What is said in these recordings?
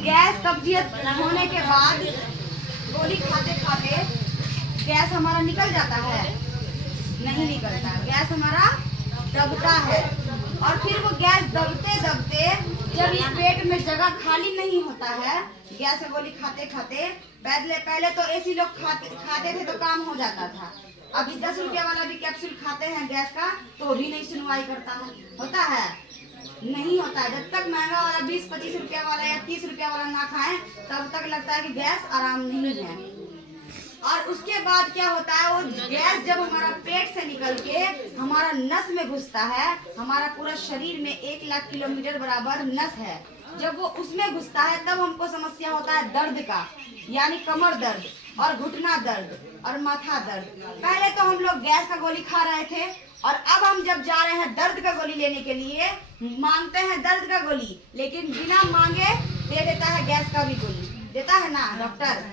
Gas कब्जियत होने के बाद गोली खाते खाते गैस हमारा निकल जाता है? नहीं निकलता। गैस हमारा दबता है और फिर वो गैस दबते दबते जब इस पेट में जगह खाली नहीं होता है, गैस गोली खाते खाते पहले तो ऐसी लोग खाते थे तो काम हो जाता था। अभी 10 रुपया वाला भी कैप्सूल खाते हैं गैस का तो भी नहीं सुनवाई करता है। होता है? नहीं होता है। जब तक महंगा वाला 20-25 रुपया वाला या 30 रुपया वाला ना खाएं तब तक लगता है कि गैस आराम नहीं है। और उसके बाद क्या होता है, वो गैस जब हमारा पेट से निकल के हमारा नस में घुसता है, हमारा पूरा शरीर में 1 लाख किलोमीटर बराबर नस है, जब वो उसमें घुसता है तब हमको समस्या होता है दर्द का, यानी कमर दर्द और घुटना दर्द और माथा दर्द। पहले तो हम लोग गैस का गोली खा रहे थे और अब हम जब जा रहे हैं दर्द का गोली लेने के लिए, मांगते हैं दर्द का गोली, लेकिन बिना मांगे दे देता है गैस का भी गोली। देता है ना डॉक्टर?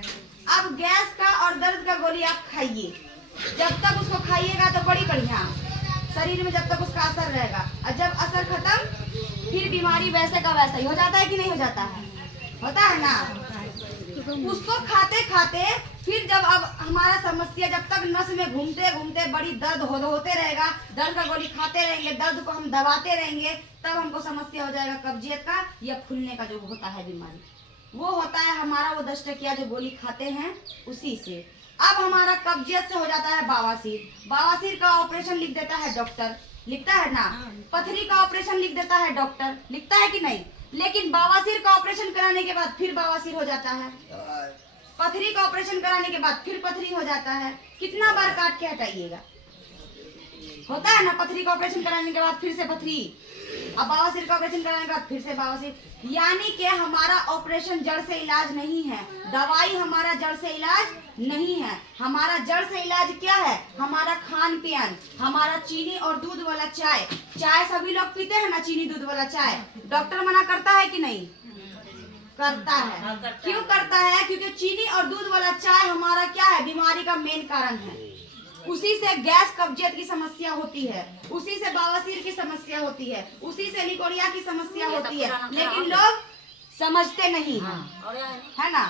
अब गैस का और दर्द का गोली आप खाइए, जब तक उसको खाइएगा तो बड़ी बढ़िया शरीर में जब तक उसका असर रहेगा, और जब असर खत्म फिर बीमारी वैसे का वैसा ही हो जाता है कि नहीं हो जाता है? होता है ना? उसको खाते खाते फिर जब अब हमारा समस्या जब तक नस में घूमते घूमते बड़ी दर्द होते रहेगा, दर्द का गोली खाते रहेंगे, दर्द को हम दबाते रहेंगे, तब हमको समस्या हो जाएगा कब्जियत का या फूलने का जो होता है बीमारी। वो होता है हमारा वो 10 टकिया जो गोली खाते हैं उसी से। अब हमारा कब्जियत से हो जाता है बवासीर। बवासीर का ऑपरेशन लिख देता है डॉक्टर, लिखता है ना? पथरी का ऑपरेशन लिख देता है डॉक्टर, लिखता है कि नहीं? लेकिन बवासीर का ऑपरेशन कराने के बाद फिर बवासीर हो जाता है, पथरी का ऑपरेशन कराने के बाद फिर पथरी हो जाता है। कितना बार काट के हटाइएगा? होता है ना? पथरी का ऑपरेशन कराने के बाद फिर से पथरी, अब बवासीर का ऑपरेशन कराने के बाद फिर से बवासीर। यानी कि हमारा ऑपरेशन जड़ से इलाज नहीं है, दवाई हमारा जड़ से इलाज नहीं है। हमारा जड़ से इलाज क्या है? हमारा खान पान, हमारा चीनी और दूध वाला चाय। चाय सभी लोग पीते हैं ना, चीनी दूध वाला चाय। डॉक्टर मना करता है कि नहीं करता है? क्यों करता है? क्योंकि चीनी और दूध वाला चाय हमारा क्या है? बीमारी का मेन कारण है। उसी से गैस कब्जियत की समस्या होती है, उसी से बवासीर की समस्या होती है, उसी से लिकोरिया की समस्या होती है, लेकिन लोग समझते नहीं है ना?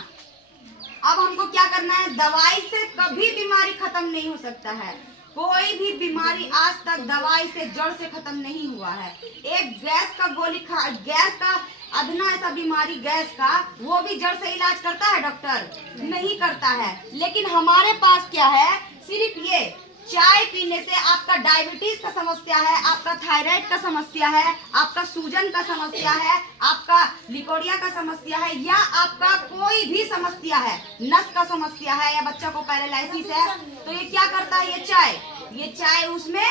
अब हमको क्या करना है? दवाई से कभी बीमारी खत्म नहीं हो सकता है। कोई भी बीमारी आज तक दवाई से जड़ से खत्म नहीं हुआ है। एक गैस का गोली गैस का अधना ऐसा बीमारी गैस का, वो भी जड़ से इलाज करता है डॉक्टर? नहीं करता है। लेकिन हमारे पास क्या है? सिर्फ ये चाय पीने से आपका डायबिटीज का समस्या है, आपका थायराइड का समस्या है, आपका सूजन का समस्या है, आपका लिकोरिया का समस्या है, या आपका कोई भी समस्या है, नस का समस्या है, या बच्चा को पैरालिसिस है, तो ये क्या करता है? ये चाय उसमें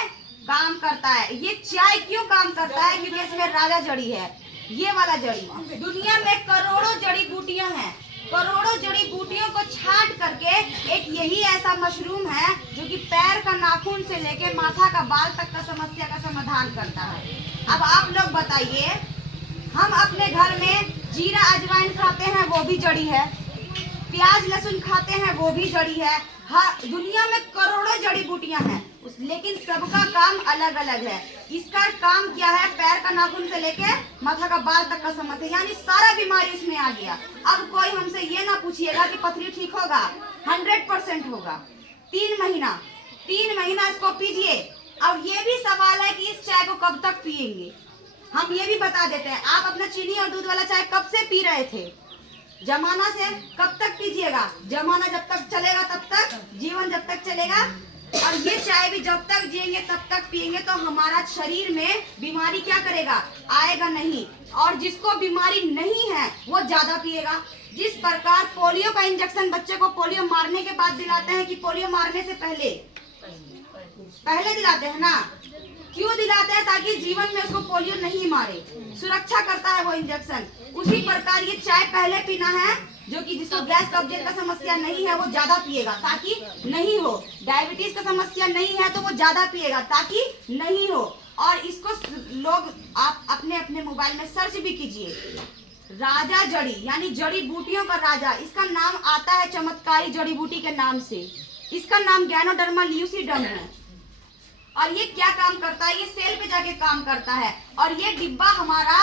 काम करता है। ये चाय क्यों काम करता है? क्योंकि इसमें राजा जड़ी है, ये वाला जड़ी। दुनिया में करोड़ों जड़ी बूटियां हैं, करोड़ों जड़ी बूटियों को छांट करके एक यही ऐसा मशरूम है जो कि पैर का नाखून से लेके माथा का बाल तक का समस्या का समाधान करता है। अब आप लोग बताइए, हम अपने घर में जीरा अजवाइन खाते हैं, वो भी जड़ी है, प्याज लहसुन खाते हैं, वो भी जड़ी है। हर दुनिया में करोड़ों जड़ी बूटियां हैं, लेकिन सबका काम अलग अलग है। इसका काम क्या है? पैर का नाखून से लेके माथा का बाल तक का समस्या, यानी सारा बीमारी इसमें आ गया। अब कोई हमसे ये ना पूछिएगा कि पथरी ठीक होगा, 100% होगा। 3 महीना इसको पीजिए। अब ये भी सवाल है कि इस चाय को कब तक पिएंगे? हम ये भी बता देते हैं, आप अपना चीनी और दूध वाला चाय कब से पी रहे थे? जमाना से। कब तक पीजिएगा? जमाना जब तक चलेगा तब तक, जीवन जब तक चलेगा। और ये चाय भी जब तक जिएंगे तब तक पिएंगे, तो हमारा शरीर में बीमारी क्या करेगा? आएगा नहीं। और जिसको बीमारी नहीं है वो ज्यादा पिएगा। जिस प्रकार पोलियो का इंजेक्शन बच्चे को पोलियो मारने के बाद दिलाते हैं कि पोलियो मारने से पहले दिलाते हैं ना? क्यों दिलाते हैं? ताकि जीवन में उसको पोलियो नहीं मारे, सुरक्षा करता है वो इंजेक्शन। उसी प्रकार ये चाय पहले पीना है, जो कि जिसको गैस कब्जियत का समस्या नहीं है वो ज्यादा पिएगा ताकि नहीं हो। डायबिटीज का समस्या नहीं है तो वो ज्यादा पिएगा ताकि नहीं हो। और इसको लोग आप अपने अपने मोबाइल में सर्च भी कीजिए, राजा जड़ी, यानी जड़ी बूटियों का राजा। इसका नाम आता है चमत्कारी जड़ी बूटी के नाम से। इसका नाम गैनोडर्मा ल्यूसीडम है। और ये क्या काम करता है? ये सेल पे जाके काम करता है। और ये डिब्बा हमारा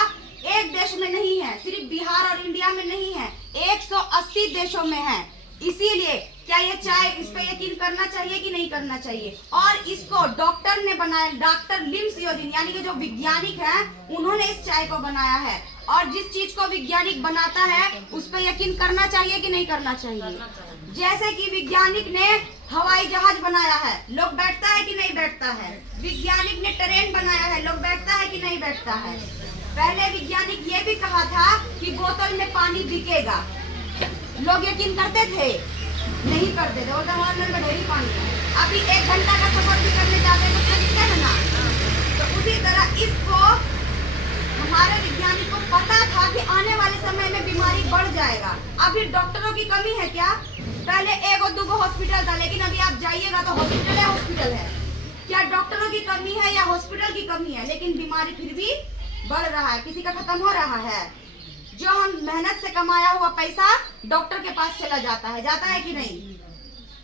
एक देश में नहीं है, सिर्फ बिहार और इंडिया में नहीं है, 180 देशों में है। इसीलिए क्या ये चाय, इस पे यकीन करना चाहिए कि नहीं करना चाहिए। और इसको डॉक्टर ने बनाया, डॉक्टर लिम सियोजिन यानी कि जो वैज्ञानिक हैं, उन्होंने इस चाय को बनाया है। और जिस चीज को वैज्ञानिक बनाता है उस पे यकीन करना चाहिए कि नहीं करना चाहिए। जैसे कि वैज्ञानिक ने हवाई जहाज बनाया है, लोग बैठता है कि नहीं बैठता है। वैज्ञानिक ने ट्रेन बनाया है, लोग बैठता है कि नहीं बैठता है। पहले वैज्ञानिक ये भी कहा था कि बोतल में पानी बिकेगा, लोग यकीन करते थे? नहीं करते थे, बोलते हमारे अंदर में ढेरी पानी है। अभी 1 घंटा का सफर भी करने जाते हैं तो खरीदते हैं ना। तो उसी तरह इसको हमारे वैज्ञानिक को पता था कि आने वाले समय में बीमारी बढ़ जाएगा। अभी डॉक्टरों की कमी है क्या? पहले 1-2 हॉस्पिटल था, लेकिन अभी आप जाइएगा तो हॉस्पिटल है। क्या डॉक्टरों की कमी है या हॉस्पिटल की कमी है? लेकिन बीमारी फिर भी बढ़ रहा है, किसी का खत्म हो रहा है। जो हम मेहनत से कमाया हुआ पैसा डॉक्टर के पास चला जाता है कि नहीं?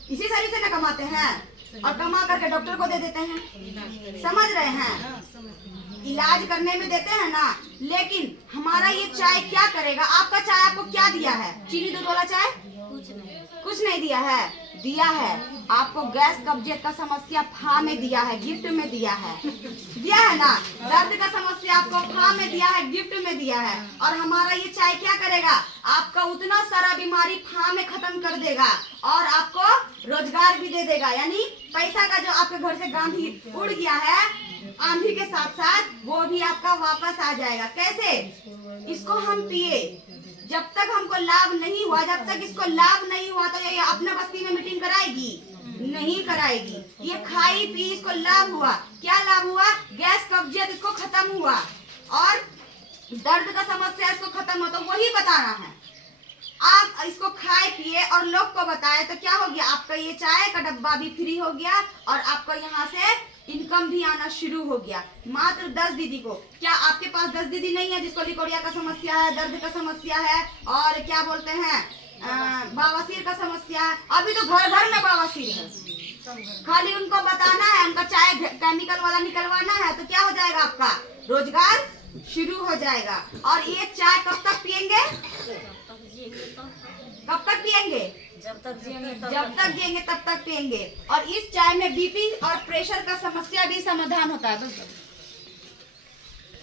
इसी शरीर से न कमाते हैं और कमा करके डॉक्टर को दे देते हैं। समझ रहे हैं? इलाज करने में देते हैं ना। लेकिन हमारा ये चाय क्या करेगा? आपका चाय आपको क्या दिया है? चीनी दूध वाला चाय कुछ नहीं दिया है। दिया है आपको गैस कब्जियत का समस्या फा में दिया है, गिफ्ट में दिया है। दिया है ना। दर्द का समस्या आपको फा में दिया है, गिफ्ट में दिया है। और हमारा ये चाय क्या करेगा? आपका उतना सारा बीमारी फा में खत्म कर देगा और आपको रोजगार भी दे देगा। यानी पैसा का जो आपके घर से गांधी उड़ गया है आंधी के साथ साथ, वो भी आपका वापस आ जाएगा। कैसे? इसको हम पिए, जब तक हमको लाभ नहीं हुआ, जब तक इसको लाभ नहीं हुआ तो ये अपने बस्ती में मीटिंग कराएगी? नहीं कराएगी। ये खाई पी, इसको लाभ हुआ। क्या लाभ हुआ? गैस कब्जियत इसको खत्म हुआ और दर्द का समस्या इसको खत्म हुआ। तो वही बताना है। आप इसको खाए पिए और लोग को बताए तो क्या हो गया? आपका ये चाय का डब्बा भी फ्री हो गया और आपको यहाँ से इनकम भी आना शुरू हो गया। मात्र 10 दीदी को। क्या आपके पास 10 दीदी नहीं है जिसको लिकोड़िया का समस्या है, दर्द का समस्या है और क्या बोलते हैं बवासीर का समस्या है? अभी तो घर घर में बवासीर है। खाली उनको बताना है, उनका चाय केमिकल वाला निकलवाना है तो क्या हो जाएगा? आपका रोजगार शुरू हो जाएगा। और ये चाय कब तक पियेंगे? कब तक पियेंगे? जब तक जिएंगे तब तक पियेंगे। और इस चाय में बीपी और प्रेशर का समस्या भी समाधान होता है।